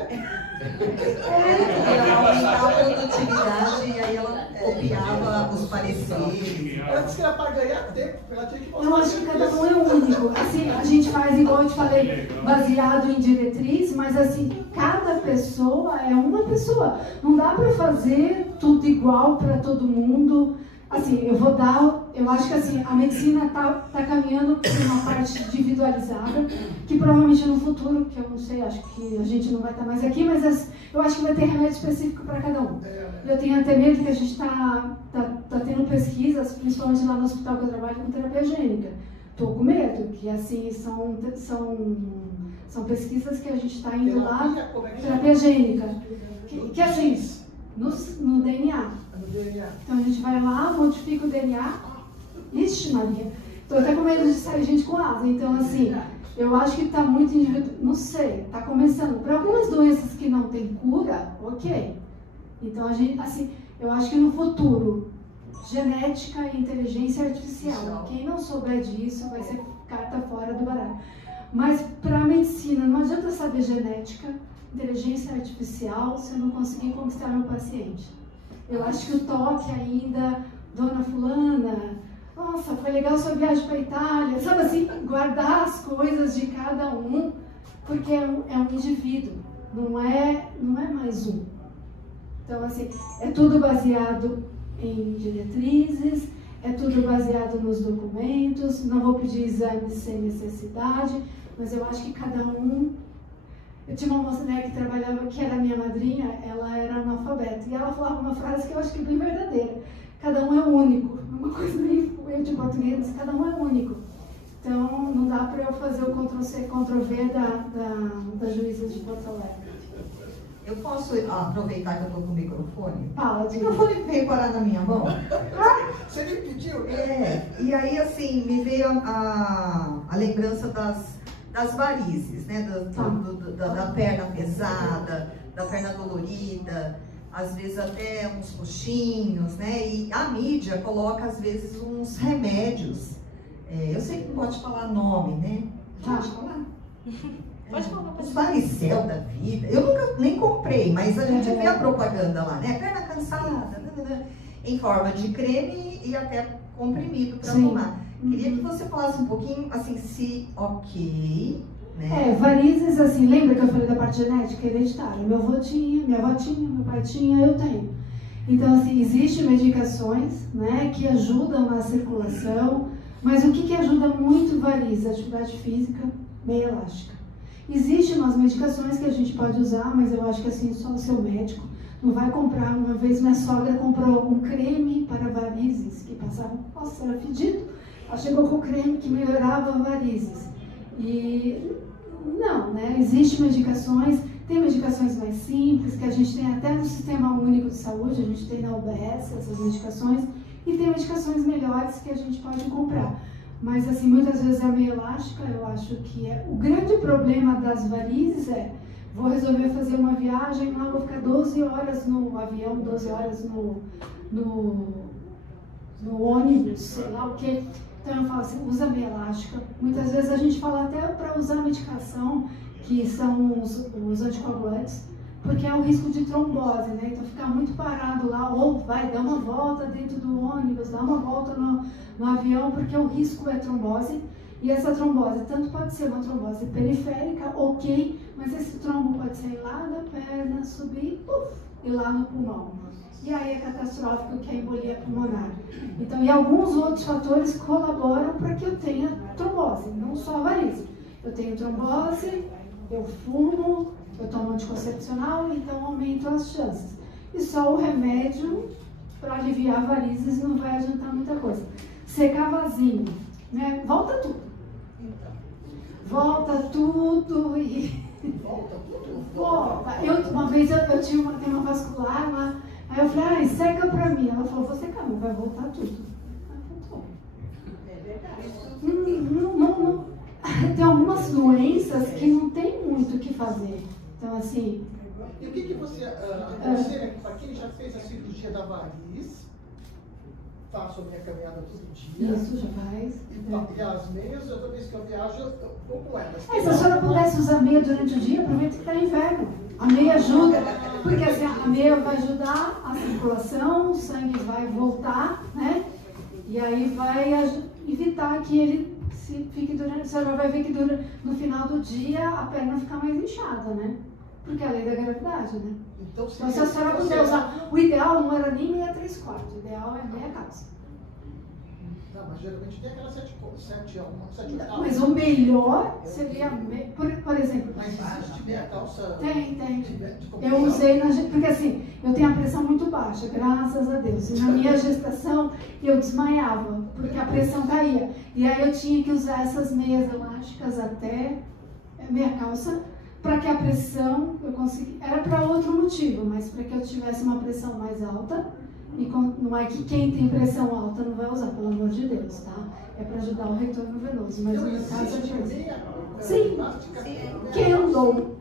Ela aumentava a produtividade e aí ela copiava os pareceres. Ela disse que era para ganhar tempo, ela tinha que mostrar. Eu acho que cada um é único. Assim, a gente faz, igual eu te falei, baseado em diretriz, mas assim, cada pessoa é uma pessoa. Não dá para fazer tudo igual para todo mundo. Assim, eu acho que assim, a medicina tá caminhando para uma parte individualizada, que provavelmente no futuro, que eu não sei, acho que a gente não vai estar mais aqui, mas eu acho que vai ter remédio específico para cada um. Eu tenho até medo que a gente tá tendo pesquisas, principalmente lá no hospital que eu trabalho, com terapia gênica. Estou com medo, que assim, são pesquisas que a gente está indo lá, terapia gênica, que assim, no DNA. Então a gente vai lá, modifica o DNA. Ixi, Maria, estou até com medo de sair gente com asa. Então, assim, eu acho que está muito individual. Não sei, está começando. Para algumas doenças que não tem cura, ok. Então, a gente, assim, eu acho que no futuro, genética e inteligência artificial. Quem não souber disso vai ser carta fora do baralho. Mas para a medicina, não adianta saber genética, inteligência artificial, se eu não conseguir conquistar meu paciente. Eu acho que o toque ainda, dona fulana, nossa, foi legal sua viagem para a Itália, sabe assim, guardar as coisas de cada um, porque é um indivíduo, não é mais um. Então, assim, é tudo baseado em diretrizes, é tudo baseado nos documentos, não vou pedir exames sem necessidade, mas eu acho que cada um... Eu tinha uma moça, né, que trabalhava, que era minha madrinha, ela era analfabeta, e ela falava uma frase que eu acho que é bem verdadeira: cada um é único. Uma coisa meio de português, cada um é único. Então, não dá para eu fazer o Ctrl+C, Ctrl+V da juíza de Porto Alegre. Eu posso aproveitar que eu estou com o microfone? Fala, O microfone veio parar na minha mão. Você me pediu? E aí, assim, me veio a lembrança das varizes, né? Da perna pesada, da perna dolorida, às vezes até uns coxinhos, né? E a mídia coloca, às vezes, uns remédios. Eu sei que não pode falar nome, né? Pode falar? Pode falar. Os varicel da vida. Eu nunca nem comprei, mas a gente vê a propaganda lá, né? Perna cansada, em forma de creme e até comprimido para tomar. Queria que você falasse um pouquinho, assim, se ok, né? Varizes, assim, lembra que eu falei da parte genética hereditária? Meu avô tinha, minha avó tinha, meu pai tinha, eu tenho. Então, assim, existem medicações, né, que ajudam na circulação, mas o que ajuda muito varizes? Atividade física, meia elástica. Existem umas medicações que a gente pode usar, mas eu acho que, assim, só o seu médico. Não vai comprar. Uma vez minha sogra comprou um creme para varizes, que passava, nossa, era fedido. Ela chegou com o creme que melhorava varizes. E não, né? Existem medicações, Tem medicações mais simples, que a gente tem até no Sistema Único de Saúde, a gente tem na UBS essas medicações, e tem medicações melhores que a gente pode comprar. Mas, assim, muitas vezes é meio elástica, eu acho que é. O grande problema das varizes é, vou resolver fazer uma viagem, lá vou ficar 12 horas no avião, 12 horas no ônibus, sei lá o quê. Então eu falo assim, usa meia elástica. Muitas vezes a gente fala até para usar medicação, que são os anticoagulantes, porque é o risco de trombose, né? Então ficar muito parado lá, ou vai dar uma volta dentro do ônibus, dar uma volta no avião, porque o risco é trombose. E essa trombose, tanto pode ser uma trombose periférica, ok, mas esse trombo pode sair lá da perna, subir, e lá no pulmão. E aí é catastrófico, que é a embolia pulmonar. Então, e alguns outros fatores colaboram para que eu tenha trombose, não só a varize. Eu tenho trombose, eu fumo, eu tomo anticoncepcional, então aumento as chances. E só o remédio para aliviar varizes não vai adiantar muita coisa. Secar vasinho, né? Volta tudo. Volta tudo e... Volta tudo? Volta. Uma vez eu tinha uma vascular lá, aí eu falei, seca pra mim. Ela falou, vou secar, mas vai voltar tudo. É verdade. Não. Tem algumas doenças que não tem muito o que fazer. Então, assim... E o que você aconselha para quem já fez a cirurgia da variz? Faço a minha caminhada todo dia. Isso, já faz. E as meias, toda vez que eu viajo, eu vou com elas. Se a senhora pudesse usar meia durante o dia, aproveita que está inverno. A meia ajuda, porque assim, a meia vai ajudar a circulação, o sangue vai voltar, né? E aí vai evitar que ele fique durante... A senhora vai ver que no final do dia a perna fica mais inchada, né? Porque é a lei da gravidade, né? Então, se a senhora puder usar... O ideal não era nem meia 3/4, o ideal é meia calça. Não, mas geralmente tem aquela 7 oitavos. Mas o melhor seria... Por exemplo... Mas existe meia calça... Tem. Eu usei porque assim, eu tenho a pressão muito baixa, graças a Deus. E na minha gestação, eu desmaiava, porque a pressão caía. E aí eu tinha que usar essas meias elásticas até meia calça, para que a pressão, eu consegui, era para outro motivo, mas para que eu tivesse uma pressão mais alta, e não é que quem tem pressão alta não vai usar, pelo amor de Deus, tá? É para ajudar o retorno venoso, mas no meu caso é de... Sim, Kendall.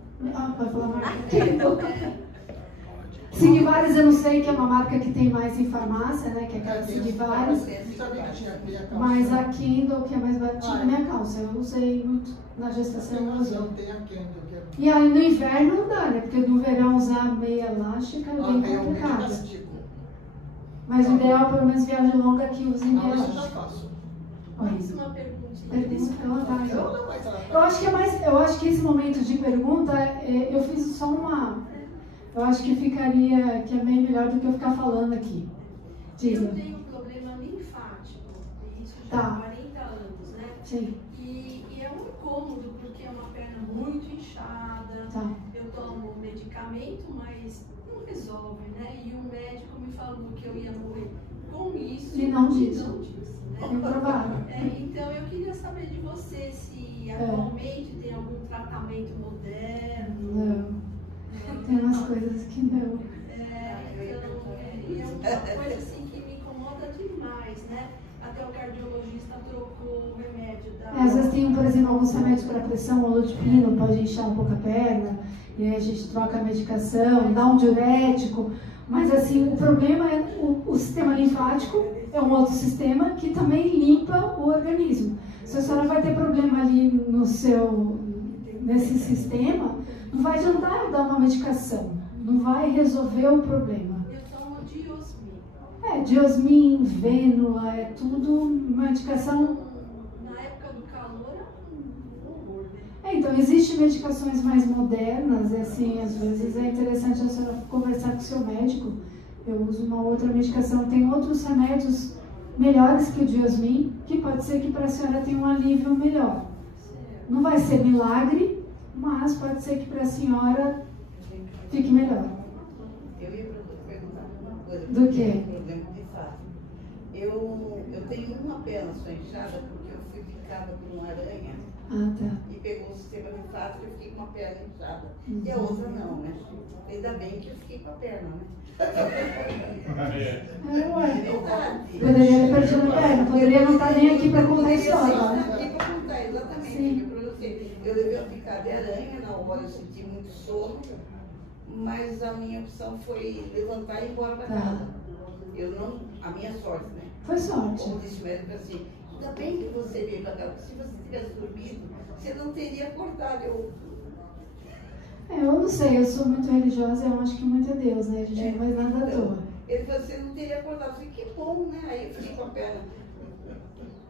Pode falar marca? Kendall. Sigvaris eu não sei, que é uma marca que tem mais em farmácia, né? Que é aquela Sigvaris. Mas a Kendall, que é mais baratinha, minha calça. Eu usei muito na gestação. E aí no inverno não dá, né? Porque no verão usar meia elástica é bem complicado. Mas o ideal é pelo menos viagem longa que use meia elástica. Mais uma perguntinha. Eu acho que esse momento de pergunta, eu fiz só uma... Eu acho que ficaria, que é bem melhor do que eu ficar falando aqui. Diga. Eu tenho um problema linfático, isso já há 40 anos, né? Sim. E é um incômodo, porque é uma perna muito inchada, eu tomo medicamento, mas não resolve, né? E o médico me falou que eu ia morrer com isso. E não disse. Né? Improvável. Então eu queria saber de você se atualmente tem algum tratamento moderno. Não. Tem umas coisas que não. É uma coisa assim que me incomoda demais, né? Até o cardiologista trocou o remédio da... Às vezes tem, por exemplo, alguns remédios para pressão, olodipino, pode inchar um pouco a perna, e aí a gente troca a medicação, dá um diurético, mas assim, o problema é o sistema linfático, é um outro sistema que também limpa o organismo. Se a senhora vai ter problema ali nesse sistema, não vai adiantar eu dar uma medicação, não vai resolver o problema. Eu tomo Diosmin. Diosmin, Vênula, é tudo medicação. Na época do calor é um horror, né? Então, existem medicações mais modernas, assim, às vezes é interessante a senhora conversar com o seu médico. Eu uso uma outra medicação, tem outros remédios melhores que o Diosmin, que pode ser que para a senhora tenha um alívio melhor. Não vai ser milagre, mas pode ser que para a senhora fique melhor. Eu ia perguntar uma coisa. Do quê? Problema de fato. Eu tenho uma perna só inchada porque eu fui picada por uma aranha. Ah, tá. E pegou o sistema de fato e eu fiquei com uma perna inchada. E a outra não, né? Ainda bem que eu fiquei com a perna, né? Poderia ter perdido a perna, poderia não estar nem aqui para contar a história. Aqui para contar, exatamente. Eu levei uma picada de aranha, na hora eu senti muito sono, mas a minha opção foi levantar e ir embora para casa. Eu não, a minha sorte, né? Foi sorte. Como disse o médico assim, ainda bem que você veio para cá, porque se você tivesse dormido, você não teria acordado. Eu não sei, eu sou muito religiosa, eu acho que muito é Deus, né? A gente não faz nada à toa. Ele falou, você não teria acordado. Eu falei, que bom, né? Aí eu fiquei com a perna,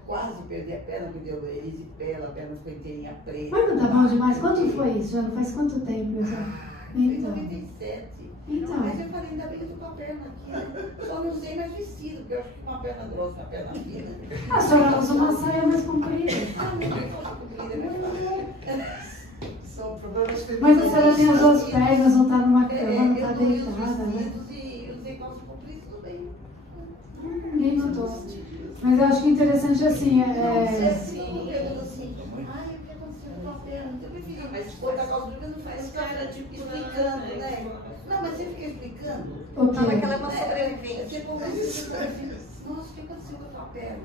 quase perdi a perna, me deu erisipela, a perna ficou inteirinha preta. Mas não tá mal demais? Quanto foi isso? Já não faz quanto tempo? Foi em 97. Então. Mas eu falei, ainda bem que eu tô com a perna aqui, né? Só não usei mais vestido, porque eu acho que uma perna grossa, uma perna fina. A senhora usa uma saia mais comprida. Ah, não, eu faço comprida, é mais fácil. São problemas femininos. Mas a senhora tem as duas pernas, não tá numa cama, não tá Eu dei os deitada, né? vestidos e usei calça comprida, tudo bem. Ninguém notou. Mas eu acho que interessante assim, Não, você assim, pergunta assim, ai, o que aconteceu com a perna? Mas outra calça comprida não faz cara, tipo, explicando, né? Não, mas você fica explicando. O quê? Fala que ela é uma sobrevivente. Você começa assim, nossa, o que aconteceu com a tua perna?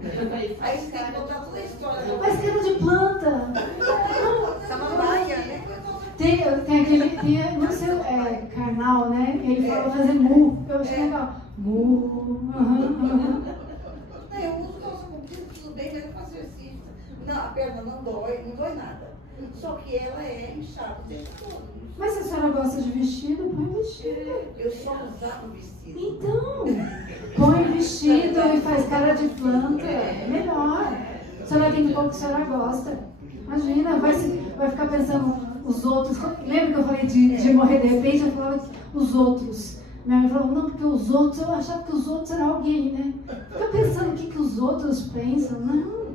Aí você tem que contar toda a história. Mas cara de planta! Samambaia, né? Tem aquele, não sei, carnal, né? Ele fala fazer mu. Eu achei legal. Mu. Não, eu uso calça comprida, tudo bem, mas eu faço exercício. Não, a perna não dói nada. Só que ela é inchada o tempo todo. Mas se a senhora gosta de vestido, põe vestido. Eu só usava o vestido. Então, põe vestido e faz cara de planta. É melhor. A senhora tem que pôr o que a senhora gosta. Imagina, vai ficar pensando os outros. Lembra que eu falei de morrer de repente? Eu falava os outros. Minha mãe falou, não, porque os outros, eu achava que os outros eram alguém, né? Fica pensando o que os outros pensam. Não.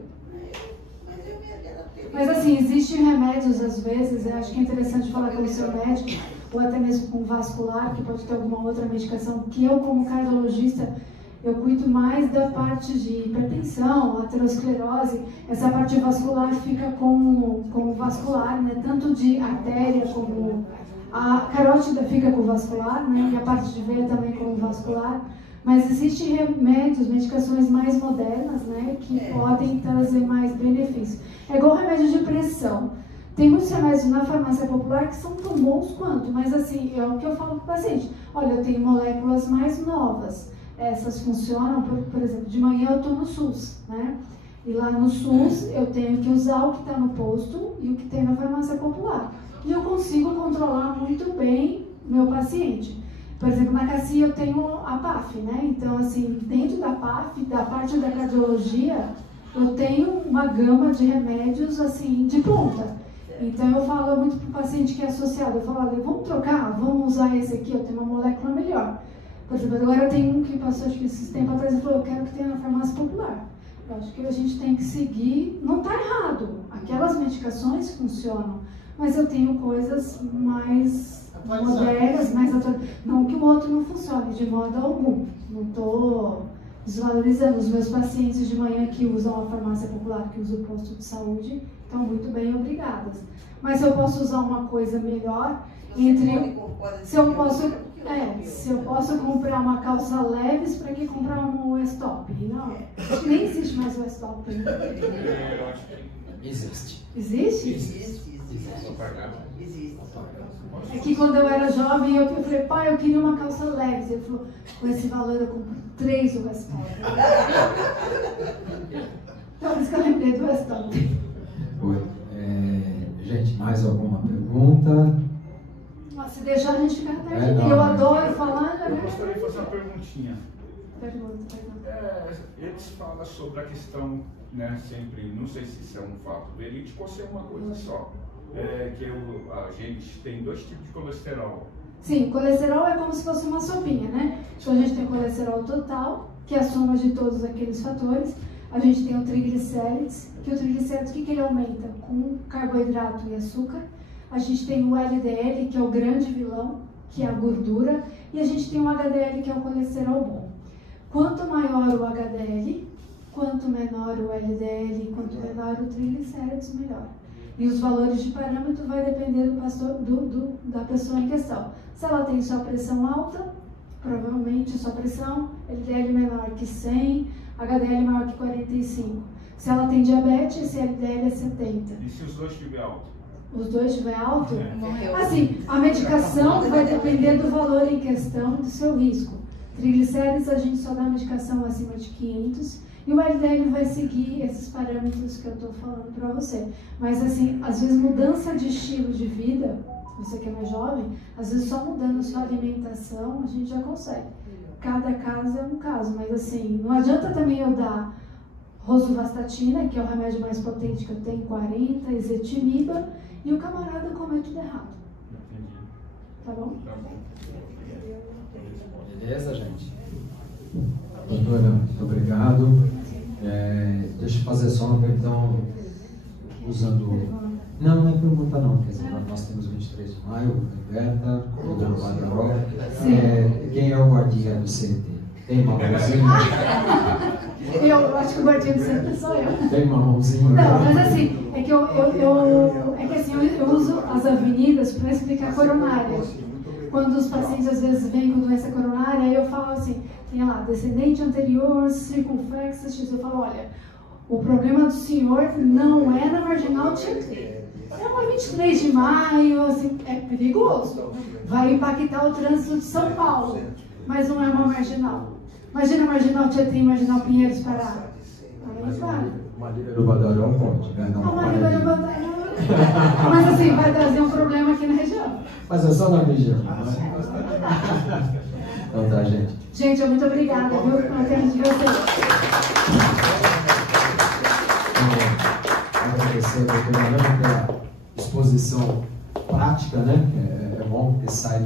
Mas assim, existem remédios às vezes, eu acho que é interessante falar com o seu médico, ou até mesmo com o vascular, que pode ter alguma outra medicação, que eu como cardiologista, eu cuido mais da parte de hipertensão, aterosclerose, essa parte vascular fica com o vascular, né? Tanto de artéria como a carótida fica com o vascular, né? E a parte de veia também com o vascular. Mas existem remédios, medicações mais modernas, né, que podem trazer mais benefício. É igual remédio de pressão. Tem muitos remédios na farmácia popular que são tão bons quanto, mas assim, é o que eu falo para o paciente. Olha, eu tenho moléculas mais novas. Essas funcionam, por exemplo, de manhã eu estou no SUS, né? E lá no SUS eu tenho que usar o que está no posto e o que tem na farmácia popular. E eu consigo controlar muito bem meu paciente. Por exemplo, na CACI eu tenho a PAF, né? Então, assim, dentro da PAF, da parte da cardiologia, eu tenho uma gama de remédios, assim, de ponta. Então, eu falo muito para o paciente que é associado, eu falo, olha, vamos trocar, vamos usar esse aqui, eu tenho uma molécula melhor. Por exemplo, agora eu tenho um que passou, acho que esses tempos atrás, ele falou, eu quero que tenha na farmácia popular. Eu acho que a gente tem que seguir, não está errado, aquelas medicações funcionam, mas eu tenho coisas mais modernas, mais atuais. Não que o outro não funcione de modo algum. Não estou desvalorizando. Os meus pacientes de manhã que usam a farmácia popular, que usam o posto de saúde, estão muito bem, obrigadas. Mas se eu posso usar uma coisa melhor, se eu posso comprar uma calça leves, para que comprar um Westop? Não, nem existe mais o Westop. Existe. Existe? Existe. É que quando eu era jovem, eu falei, pai, eu queria uma calça leve. Ele falou, com esse valor eu compro 3 do Westop. Então, por isso que eu lembrei do Westop. Oi. Gente, mais alguma pergunta? Se deixar a gente ficar tarde. Eu adoro falar, né? Eu gostaria de fazer uma perguntinha. Pergunta. Eles falam sobre a questão, né, sempre, não sei se isso é um fato verídico ou se é uma coisa só. Que a gente tem 2 tipos de colesterol. Sim, o colesterol é como se fosse uma sopinha, né? Então a gente tem o colesterol total, que é a soma de todos aqueles fatores. A gente tem o triglicérides, que o triglicérides, o que ele aumenta? Com carboidrato e açúcar. A gente tem o LDL, que é o grande vilão, que é a gordura. E a gente tem o HDL, que é o colesterol bom. Quanto maior o HDL, quanto menor o LDL, quanto menor o triglicérides, melhor. E os valores de parâmetro vai depender da pessoa em questão. Se ela tem sua pressão alta, provavelmente sua pressão, LDL menor que 100, HDL maior que 45. Se ela tem diabetes, esse LDL é 70. E se os dois estiverem alto? Os dois estiverem alto? Assim, a medicação vai depender do valor em questão e do seu risco. Triglicéridos, a gente só dá medicação acima de 500. E o LDL vai seguir esses parâmetros que eu estou falando para você. Mas, assim, às vezes mudança de estilo de vida, você que é mais jovem, às vezes só mudando a sua alimentação, a gente já consegue. Cada caso é um caso, mas assim, não adianta também eu dar rosuvastatina, que é o remédio mais potente que eu tenho, 40, ezetimiba, e o camarada come tudo errado. Tá bom? Beleza, gente? Doutora, muito obrigado. Deixa eu fazer só uma pergunta, usando... Não é pergunta não, quer dizer, nós temos 23 de maio, Roberta, o Adaró. Quem é o guardinha do CT? Tem uma mãozinha? Eu acho que o guardinha do CT sou eu. Tem uma mãozinha? Não, mas assim, é que eu uso as avenidas para explicar coronária. Quando os pacientes às vezes vêm com doença coronária, aí eu falo assim, tem lá, descendente anterior, circunflexa, eu falo, olha, o problema do senhor não é na marginal Tietê. É uma 23 de maio, assim, é perigoso. Vai impactar o trânsito de São Paulo, mas não é uma marginal. Imagina a marginal Tietê e marginal Pinheiros parar. Aí vai. Marília do Badarão pode, né? A Marília do Badarão. Mas assim, vai trazer um problema aqui na região. Mas é só na região, né? Então tá, gente. Gente, muito obrigada, viu? Pelo tempo de vocês. Agradecer pela exposição prática, né? É bom porque sai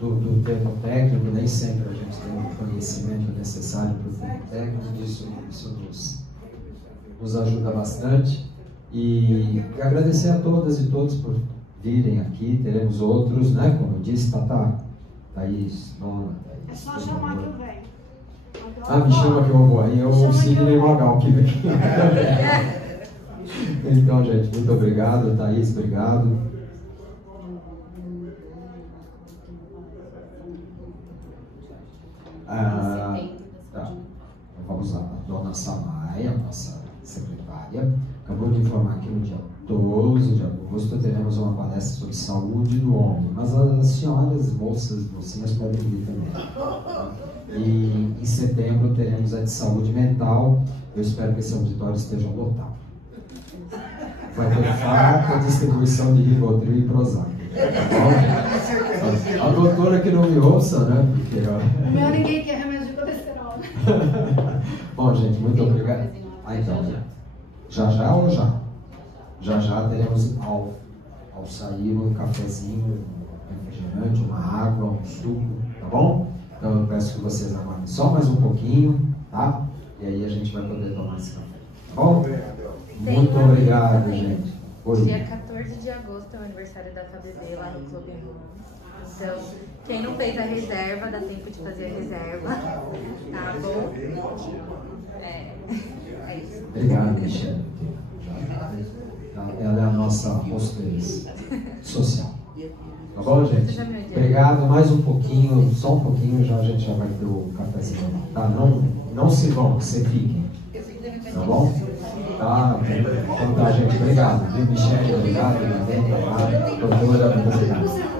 do termo técnico, nem sempre a gente tem o conhecimento necessário para o termo técnico, isso nos ajuda bastante. E agradecer a todas e todos por virem aqui, teremos outros, né? Como eu disse, Thaís, Nona, Thaís. É só chamar que eu venho. Me chama que eu vou, aí eu o Sidney Magal que vem. Então, gente, muito obrigado, Thaís, obrigado. Tá. Vamos lá, a dona Samaia, nossa secretária, acabou de informar que no dia 12 de agosto teremos uma palestra sobre saúde do homem, mas as senhoras, mocinhas podem vir também. E em setembro teremos a de saúde mental. Eu espero que esse auditório esteja lotado. Vai ter farta distribuição de Rivotril e Prozac. Tá bom? A doutora que não me ouça, né? Porque, o meu ninguém quer remédio de colesterol. Bom, gente, muito obrigado. Então, já ou já? Já teremos ao sair um cafezinho, um refrigerante, uma água, um suco, tá bom? Então eu peço que vocês aguardem só mais um pouquinho, tá? E aí a gente vai poder tomar esse café, tá bom? Muito obrigado, gente. Dia 14 de agosto é o aniversário da KBB lá no Clube Room. Então, quem não fez a reserva, dá tempo de fazer a reserva. Tá bom? É isso. Obrigado, Michelle. Ela é a nossa hostess social. Tá bom, gente? Obrigado. Mais um pouquinho, só um pouquinho, já a gente já vai ter o cafezinho. Tá? Não se vão, se fiquem. Tá bom? Tá, então tá, gente. Obrigado. Michelle, obrigado. Doutora, muito obrigado.